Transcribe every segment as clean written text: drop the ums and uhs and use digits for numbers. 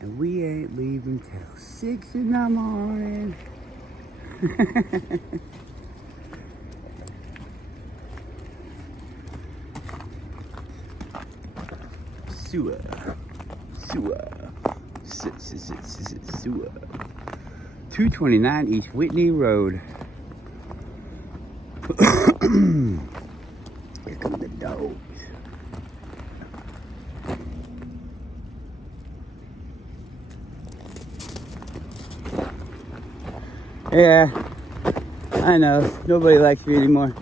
And we ain't leaving till 6 in the morning. Sewer. 229 East Whitney Road. Here come the dogs. Yeah, I know. Nobody likes me anymore.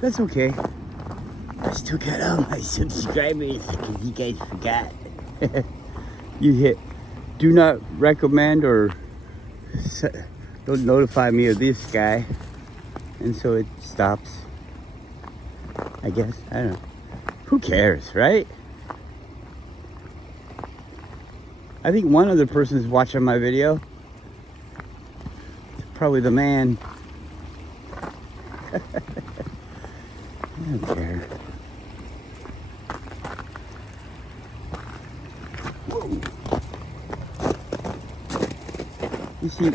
That's okay. I still got all my subscribers because you guys forgot. You hit do not recommend or don't notify me of this guy. And so it stops. I guess. I don't know. Who cares, right? I think one other person is watching my video. It's probably the man. I don't care. Whoa. You see,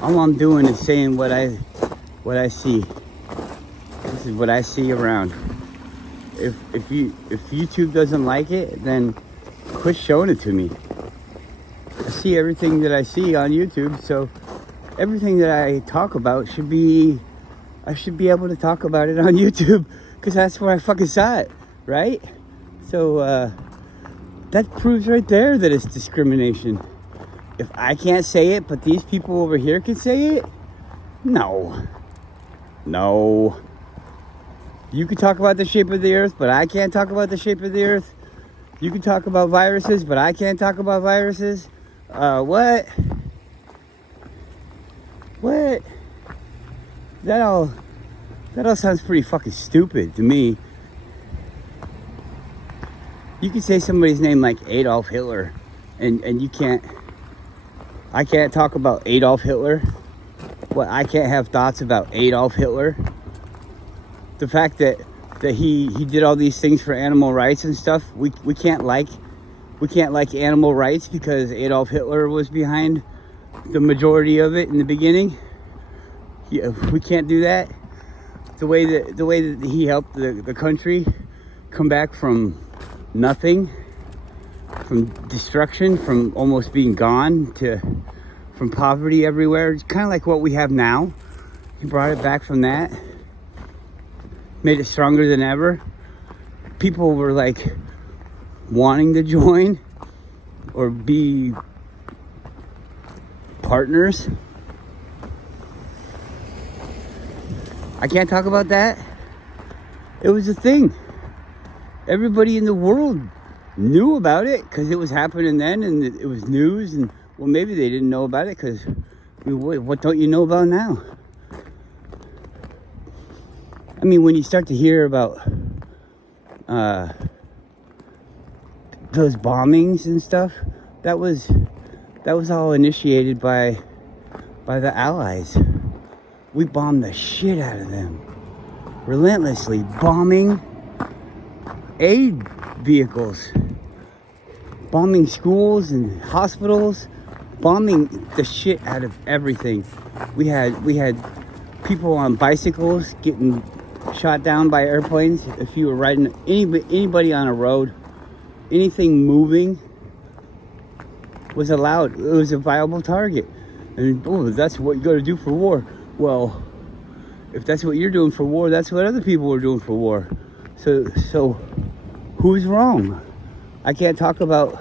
all I'm doing is saying what I see. This is what I see around. If YouTube doesn't like it, then quit showing it to me. I see everything that I see on YouTube, so everything that I talk about I should be able to talk about it on YouTube because that's where I fucking saw it, right? So that proves right there that it's discrimination. If I can't say it, but these people over here can say it, no. You can talk about the shape of the earth, but I can't talk about the shape of the earth. You can talk about viruses, but I can't talk about viruses. What? That all sounds pretty fucking stupid to me. You can say somebody's name like Adolf Hitler, and I can't talk about Adolf Hitler. What, I can't have thoughts about Adolf Hitler. The fact that he did all these things for animal rights and stuff, we can't like animal rights because Adolf Hitler was behind the majority of it in the beginning. Yeah, we can't do that. The way that he helped the country come back from nothing, from destruction, from almost being gone from poverty everywhere. It's kind of like what we have now. He brought it back from that, made it stronger than ever. People were like wanting to join or be partners. I can't talk about that. It was a thing. Everybody in the world knew about it because it was happening then, and it was news. And well, maybe they didn't know about it because what don't you know about now? I mean, when you start to hear about those bombings and stuff, that was all initiated by the Allies. We bombed the shit out of them, relentlessly bombing aid vehicles, bombing schools and hospitals, bombing the shit out of everything. We had people on bicycles getting shot down by airplanes. If you were riding anybody on a road, anything moving was allowed. It was a viable target. And that's what you got to do for war. Well, if that's what you're doing for war, that's what other people are doing for war. So who's wrong? I can't talk about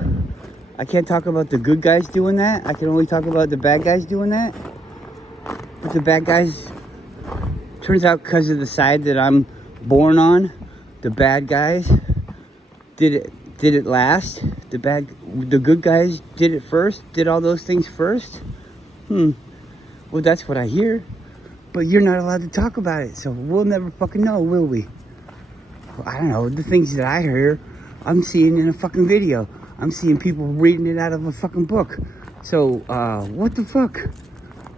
the good guys doing that. I can only talk about the bad guys doing that. But the bad guys, turns out, because of the side that I'm born on, the bad guys did it last. The good guys did it first. Did all those things first. Well, that's what I hear. But you're not allowed to talk about it, so we'll never fucking know, will we? Well, I don't know. The things that I hear, I'm seeing in a fucking video. I'm seeing people reading it out of a fucking book. So, what the fuck?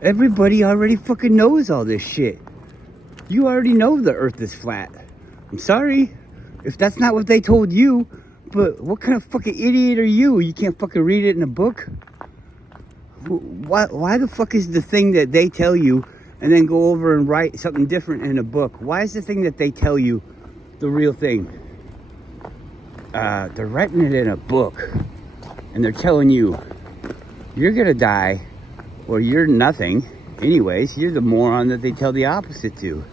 Everybody already fucking knows all this shit. You already know the earth is flat. I'm sorry. If that's not what they told you, But what kind of fucking idiot are you? You can't fucking read it in a book? Why the fuck is the thing that they tell you and then go over and write something different in a book? Why is the thing that they tell you the real thing? They're writing it in a book and they're telling you you're gonna die or you're nothing. Anyways, you're the moron that they tell the opposite to.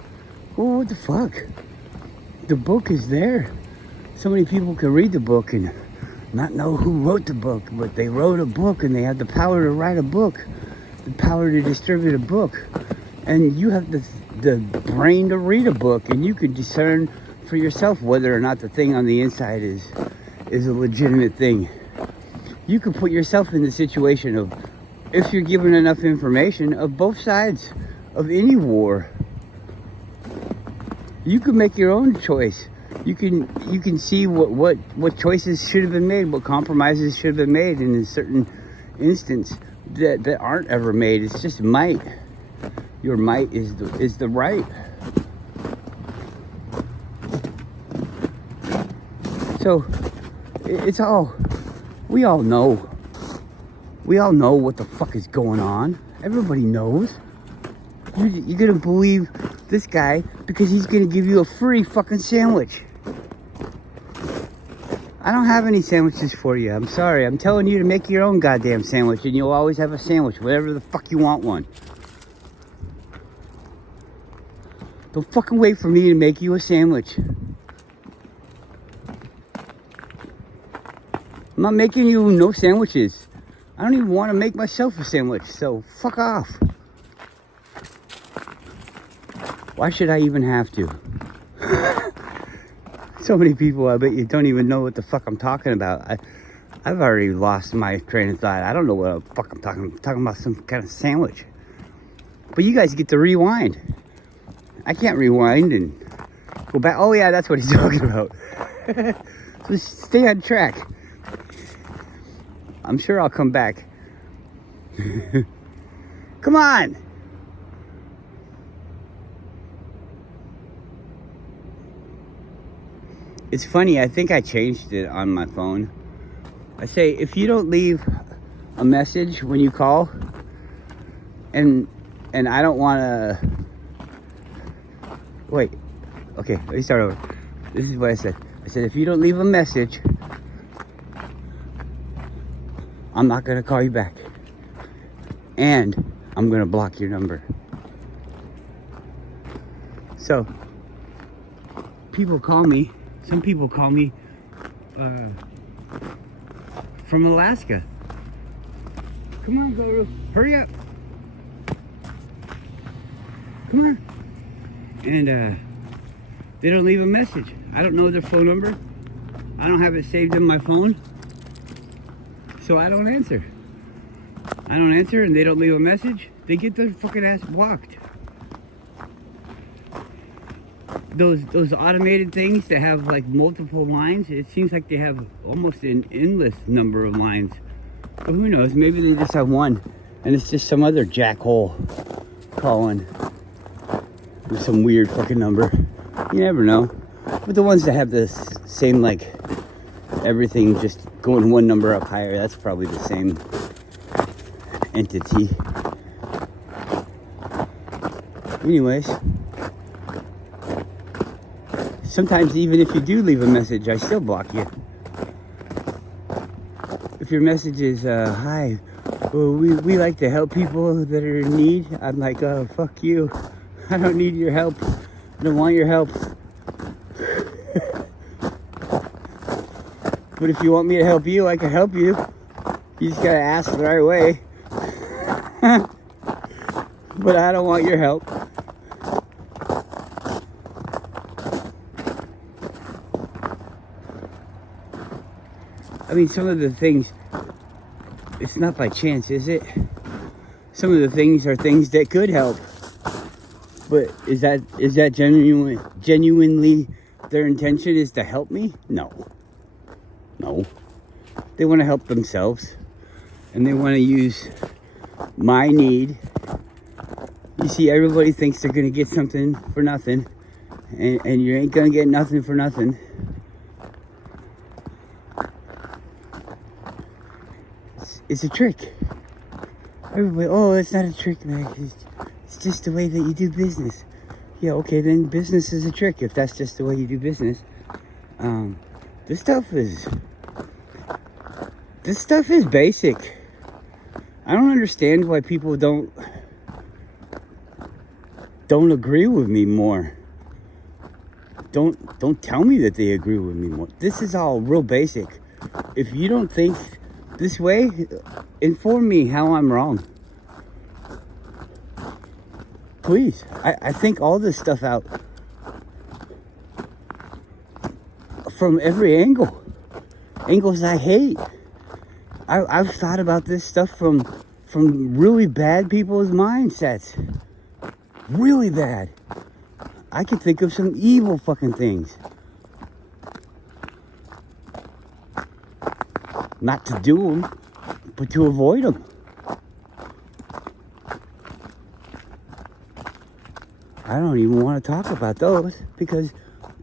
Well, what the fuck? The book is there. So many people can read the book and not know who wrote the book, but they wrote a book and they have the power to write a book, the power to distribute a book. And you have the brain to read a book, and you can discern for yourself whether or not the thing on the inside is a legitimate thing. You can put yourself in the situation of, if you're given enough information, of both sides of any war. You can make your own choice. You can see what choices should have been made, what compromises should have been made in a certain instance that aren't ever made. It's just might. Your might is the right. So it's all, we all know. We all know what the fuck is going on. Everybody knows. You're gonna believe this guy because he's gonna give you a free fucking sandwich. I don't have any sandwiches for you. I'm sorry. I'm telling you to make your own goddamn sandwich, and you'll always have a sandwich, whatever the fuck you want one. Don't fucking wait for me to make you a sandwich. I'm not making you no sandwiches. I don't even want to make myself a sandwich, so fuck off. Why should I even have to? So many people, I bet you don't even know what the fuck I'm talking about. I've already lost my train of thought. I don't know what the fuck I'm talking about. I'm talking about some kind of sandwich. But you guys get to rewind. I can't rewind and go back. Oh yeah, that's what he's talking about. So stay on track. I'm sure I'll come back. Come on. It's funny, I think I changed it on my phone. I say, if you don't leave a message when you call, and I don't want to... Wait, okay, let me start over. This is what I said. I said, if you don't leave a message, I'm not going to call you back. And I'm going to block your number. So, people call me. Some people call me from Alaska. Come on, Guru. Hurry up. Come on. And they don't leave a message. I don't know their phone number. I don't have it saved in my phone. So I don't answer. I don't answer and they don't leave a message. They get their fucking ass blocked. Those automated things that have like multiple lines, it seems like they have almost an endless number of lines. But who knows, maybe they just have one and it's just some other jackhole calling with some weird fucking number. You never know. But the ones that have this same, like, everything just going one number up higher, that's probably the same entity. Anyways, sometimes even if you do leave a message, I still block you. If your message is, hi, well, we like to help people that are in need, I'm like, oh, fuck you. I don't need your help. I don't want your help. But if you want me to help you, I can help you. You just gotta ask the right way. But I don't want your help. I mean, some of the things, it's not by chance, is it? Some of the things are things that could help. But is that genuinely their intention is to help me? No. No. They want to help themselves. And they want to use my need. You see, everybody thinks they're going to get something for nothing. And you ain't going to get nothing for nothing. is a trick. Everybody, oh, it's not a trick, man. It's just the way that you do business. Yeah, okay, then business is a trick if that's just the way you do business. This stuff is basic. I don't understand why people don't agree with me more. Don't tell me that they agree with me more. This is all real basic. If you don't think this way, inform me how I'm wrong. Please. I think all this stuff out from every angle. Angles I hate. I've thought about this stuff from really bad people's mindsets. Really bad. I could think of some evil fucking things. Not to do them, but to avoid them. I don't even want to talk about those because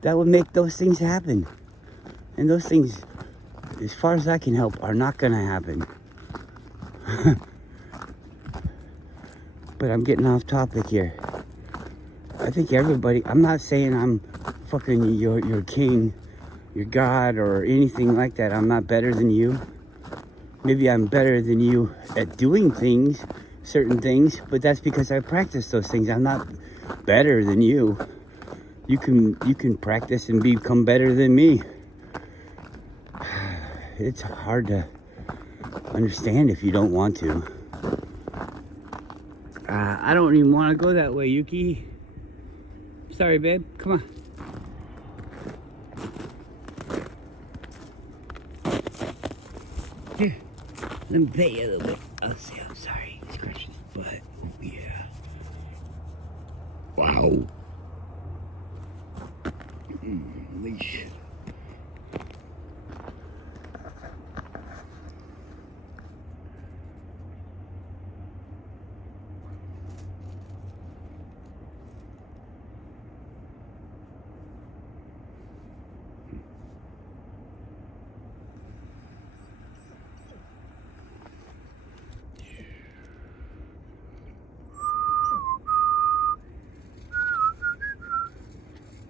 that would make those things happen. And those things, as far as I can help, are not going to happen. But I'm getting off topic here. I think everybody, I'm not saying I'm fucking your king, your God, or anything like that. I'm not better than you. Maybe I'm better than you at doing things, certain things, but that's because I practice those things. I'm not better than you. You can practice and become better than me. It's hard to understand if you don't want to. I don't even want to go that way, Yuki. Sorry, babe. Come on. Here, let me pet you a little bit. Oh, see, I'm sorry. Scratch his butt. Oh, yeah. Wow. Leash.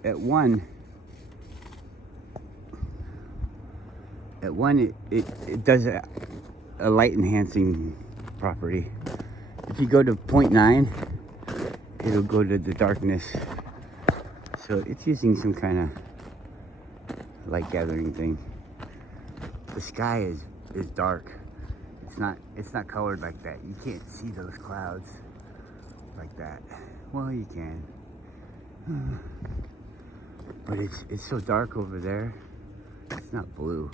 At one, it does a light enhancing property. If you go to 0.9, it'll go to the darkness. So it's using some kind of light gathering thing. The sky is dark. It's not colored like that. You can't see those clouds like that. Well, you can. But it's so dark over there. It's not blue.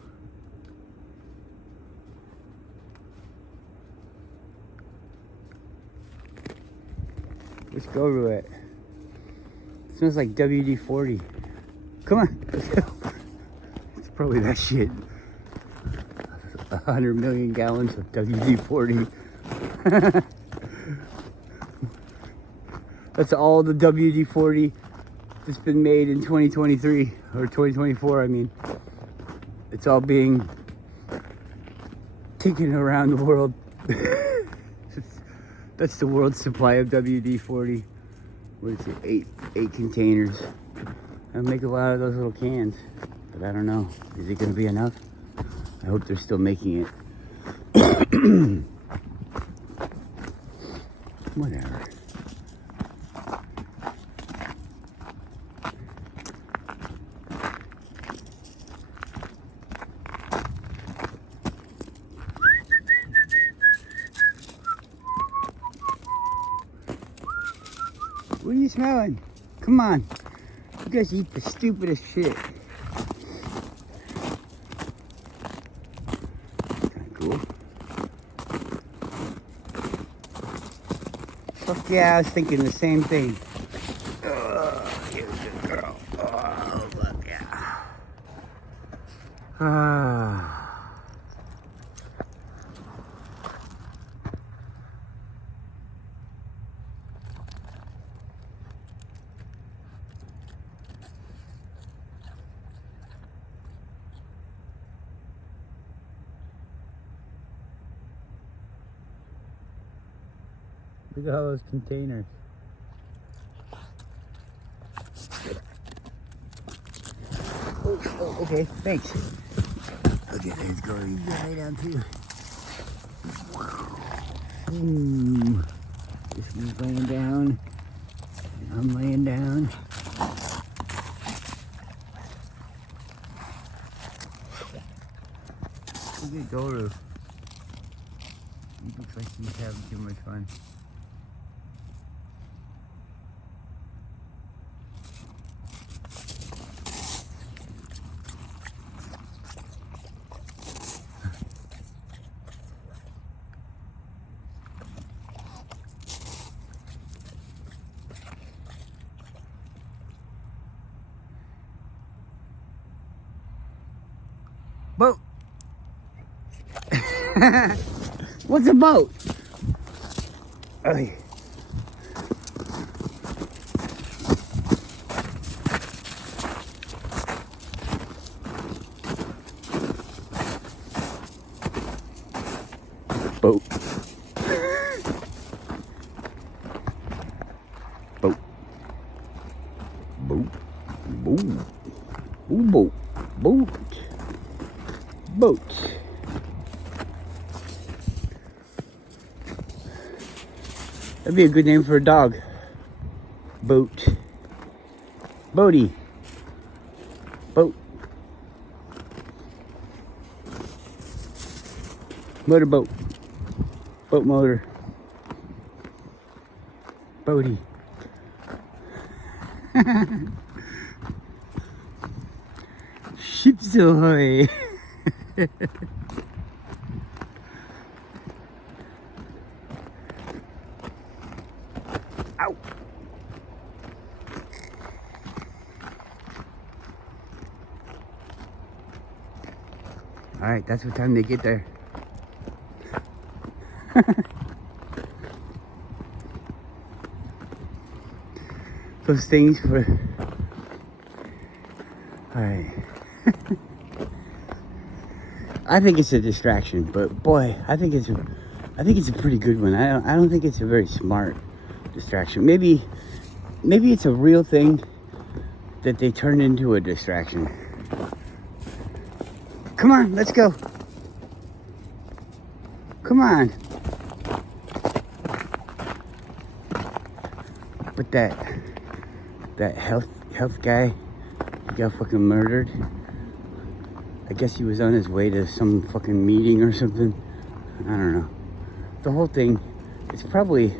Let's go to it. It smells like WD-40. Come on, let's go. It's probably that shit. 100 million gallons of WD-40. That's all the WD-40 that's been made in 2023 or 2024. I mean, it's all being taken around the world. That's the world's supply of WD-40. What is it? Eight containers. I'll make a lot of those little cans, but I don't know. Is it going to be enough? I hope they're still making it. Whatever. What are you smelling? Come on. You guys eat the stupidest shit. Kinda cool. Fuck yeah, I was thinking the same thing. You're a good girl. Oh, fuck yeah. Look at all those containers. Oh, okay, thanks. Okay, let's go. You can lay down too. This one's laying down. And I'm laying down. Look at Goro. He looks like he's having too much fun. Boat. What's a boat? Okay. Boat. Boat. Boat. Boat. Boat. Boat. Boat. That'd be a good name for a dog. Boat. Boaty. Boat. Motorboat. Boat motor. Boaty. Ships ahoy. Ow. All right, that's what time they get there. Those things for. All right. I think it's a distraction, but boy, I think it's a pretty good one. I don't think it's a very smart distraction. Maybe it's a real thing that they turned into a distraction. Come on, let's go. Come on. But that health guy, he got fucking murdered. I guess he was on his way to some fucking meeting or something. I don't know. The whole thing, it's probably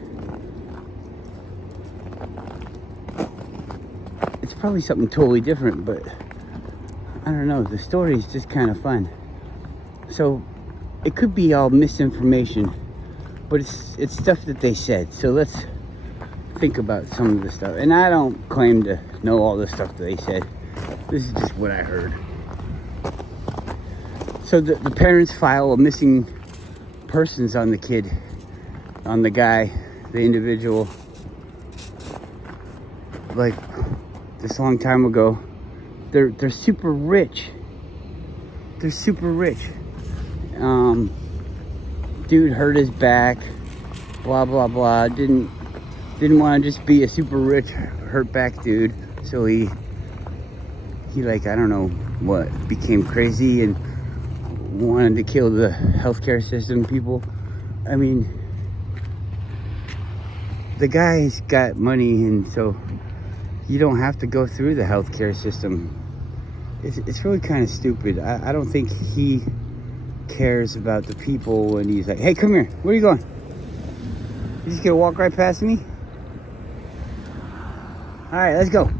something totally different, but I don't know. The story is just kind of fun. So it could be all misinformation, but it's stuff that they said. So let's think about some of the stuff. And I don't claim to know all the stuff that they said. This is just what I heard. So the parents file a missing persons on the kid, on the guy, the individual, like this long time ago. They're super rich. They're super rich. Dude hurt his back, blah blah blah. Didn't want to just be a super rich hurt back dude. So he like, I don't know what, became crazy and wanted to kill the healthcare system people. I mean, the guy's got money, and so you don't have to go through the healthcare system. It's really kind of stupid. I don't think he cares about the people when he's like, hey, come here, where are you going? You just gonna walk right past me? All right, let's go.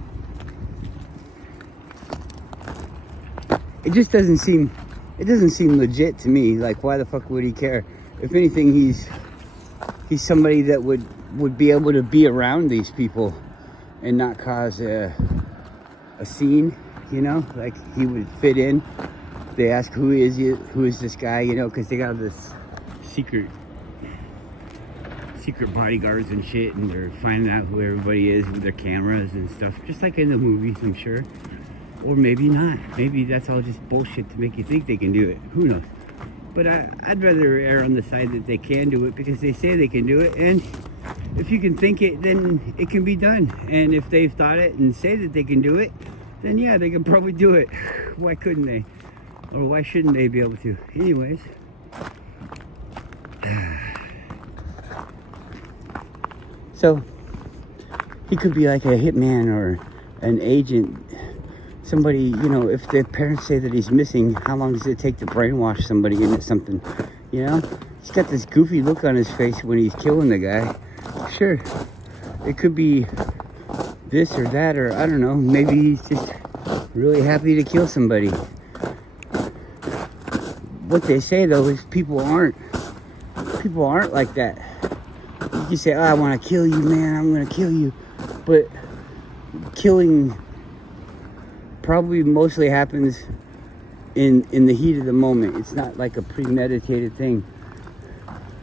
It just doesn't seem legit to me. Like, why the fuck would he care? If anything, he's somebody that would be able to be around these people and not cause a scene, you know? Like, he would fit in. They ask, who is this guy, you know, because they got this secret bodyguards and shit, and they're finding out who everybody is with their cameras and stuff, just like in the movies, I'm sure. Or maybe not. Maybe that's all just bullshit to make you think they can do it. Who knows? But I'd rather err on the side that they can do it, because they say they can do it, and if you can think it, then it can be done. And if they've thought it and say that they can do it, then yeah, they can probably do it. Why couldn't they? Or why shouldn't they be able to? Anyways. So, he could be like a hitman or an agent. Somebody, you know, if their parents say that he's missing, how long does it take to brainwash somebody into something? You know? He's got this goofy look on his face when he's killing the guy. Sure, it could be this or that, or I don't know. Maybe he's just really happy to kill somebody. What they say though is people aren't like that. You can say, oh, I want to kill you, man, I'm going to kill you. But killing probably mostly happens in the heat of the moment. It's not like a premeditated thing.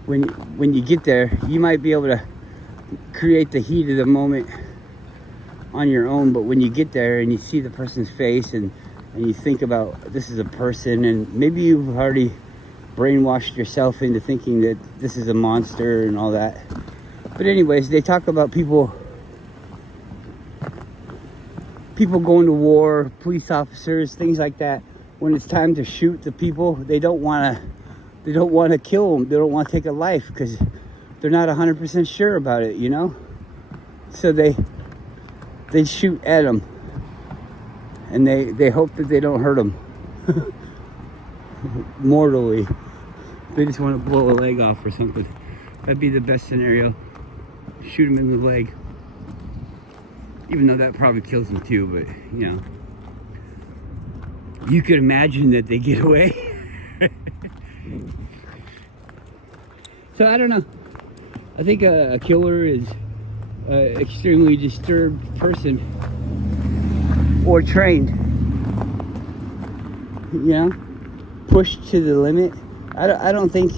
When you get there, you might be able to create the heat of the moment on your own, but when you get there and you see the person's face and you think about this is a person, and maybe you've already brainwashed yourself into thinking that this is a monster and all that. But anyways, they talk about people going to war, police officers, things like that. When it's time to shoot the people, they don't want to kill them. They don't want to take a life because they're not 100% sure about it, you know? So they shoot at them. And they hope that they don't hurt them. Mortally. They just want to blow a leg off or something. That'd be the best scenario. Shoot them in the leg. Even though that probably kills them too, but, you know. You could imagine that they get away. So, I don't know. I think a killer is an extremely disturbed person. Or trained. You know? Pushed to the limit. I don't think...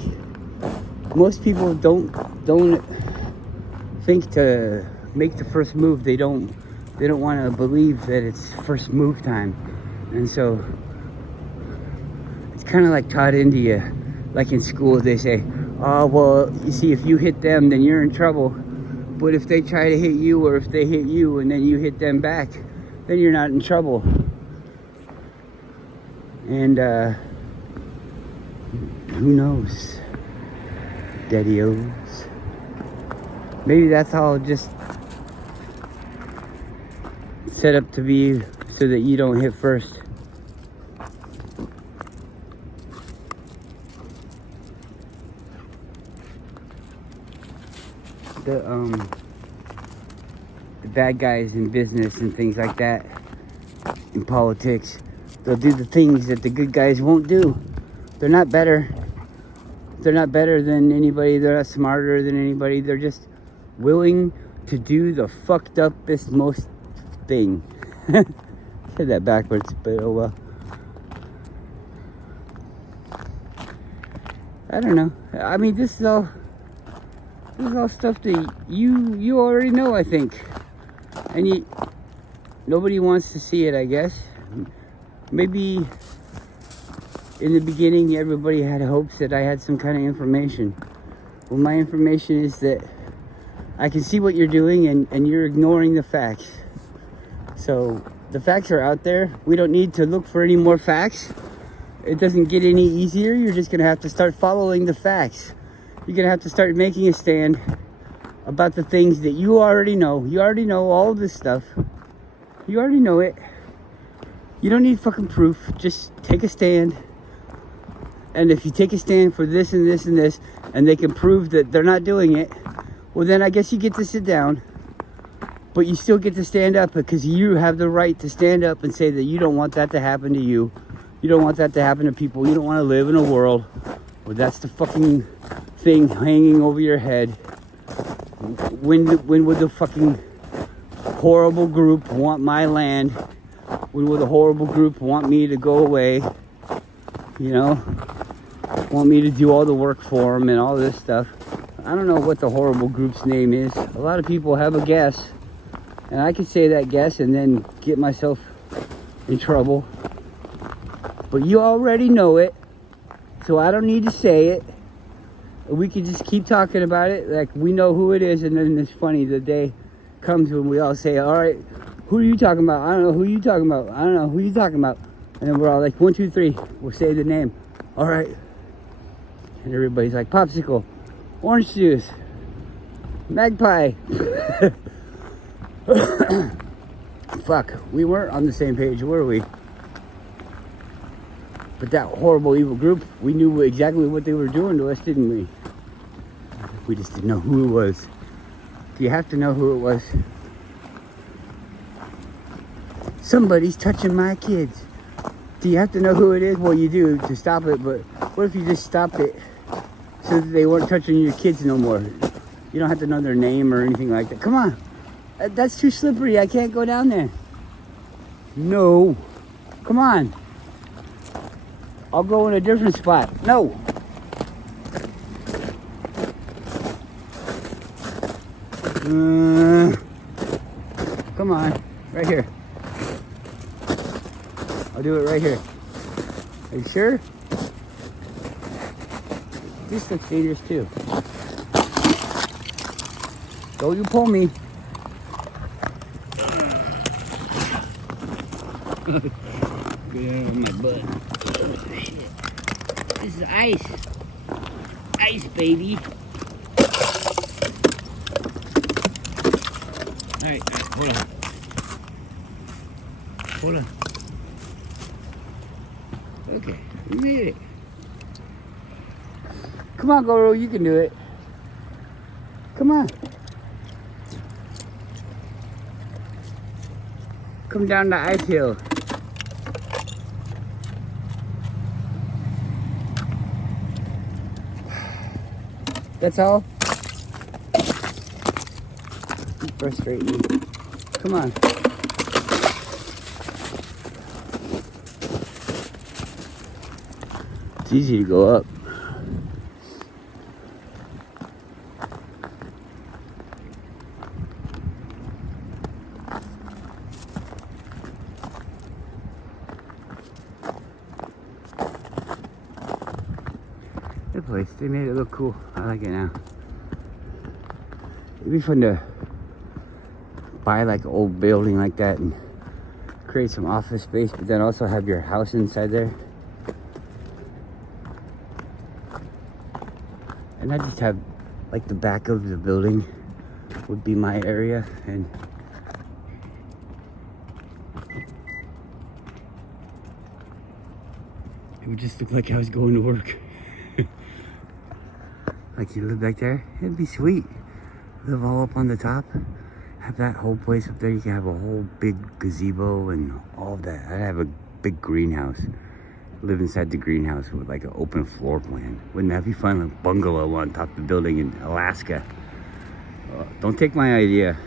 Most people don't think to make the first move. They don't want to believe that it's first move time. And so it's kind of like taught into you. Like in school they say, oh well, you see, if you hit them then you're in trouble, but if they try to hit you, or if they hit you and then you hit them back, then you're not in trouble. And who knows, daddy-os. Maybe that's all just set up to be so that you don't hit first. The bad guys in business and things like that, in politics, they'll do the things that the good guys won't do. They're not better. They're not better than anybody. They're not smarter than anybody. They're just willing to do the fucked upest most thing. Said that backwards, but oh well. I don't know. I mean, this is all stuff that you already know, I think. And nobody wants to see it, I guess. Maybe in the beginning everybody had hopes that I had some kind of information. Well, my information is that I can see what you're doing and you're ignoring the facts. So the facts are out there. We don't need to look for any more facts. It doesn't get any easier. You're just gonna have to start following the facts. You're gonna have to start making a stand about the things that you already know. You already know all of this stuff. You already know it. You don't need fucking proof. Just take a stand. And if you take a stand for this and this and this, and they can prove that they're not doing it, well then I guess you get to sit down. But you still get to stand up, because you have the right to stand up and say that you don't want that to happen to you. You don't want that to happen to people. You don't want to live in a world where that's the fucking thing hanging over your head. When would the fucking horrible group want my land? When would the horrible group want me to go away? You know? Want me to do all the work for them and all this stuff. I don't know what the horrible group's name is. A lot of people have a guess. And I could say that guess and then get myself in trouble. But you already know it. So I don't need to say it. We could just keep talking about it, like we know who it is, and then it's funny, the day comes when we all say, all right, who are you talking about? I don't know who you talking about. I don't know who you talking about. And then we're all like, 1, 2, 3. We'll say the name. All right. And everybody's like, popsicle, orange juice, magpie. Fuck, we weren't on the same page, were we? But that horrible evil group, we knew exactly what they were doing to us, didn't we? We just didn't know who it was. Do you have to know who it was? Somebody's touching my kids. Do you have to know who it is? Well, you do to stop it, but what if you just stopped it so that they weren't touching your kids no more? You don't have to know their name or anything like that. Come on. That's too slippery. I can't go down there. No. Come on. I'll go in a different spot. No. Come on. Right here. I'll do it right here. Are you sure? This looks dangerous too. Don't you pull me. Get out of my butt. Oh, shit. This is ice. Ice, baby. Alright, hold on. Hold on. Okay, we made it. Come on, Goro, you can do it. Come on. Come down the ice hill. That's all? You frustrate me. Come on. It's easy to go up. Good place. They made it look cool. I like it now. It'd be fun to buy like an old building like that and create some office space, but then also have your house inside there. And I just have like the back of the building would be my area, and it would just look like I was going to work. Like you live back there, it'd be sweet. Live all up on the top, have that whole place up there. You can have a whole big gazebo and all of that. I'd have a big greenhouse. Live inside the greenhouse with like an open floor plan. Wouldn't that be fun? A bungalow on top of the building in Alaska. Don't take my idea.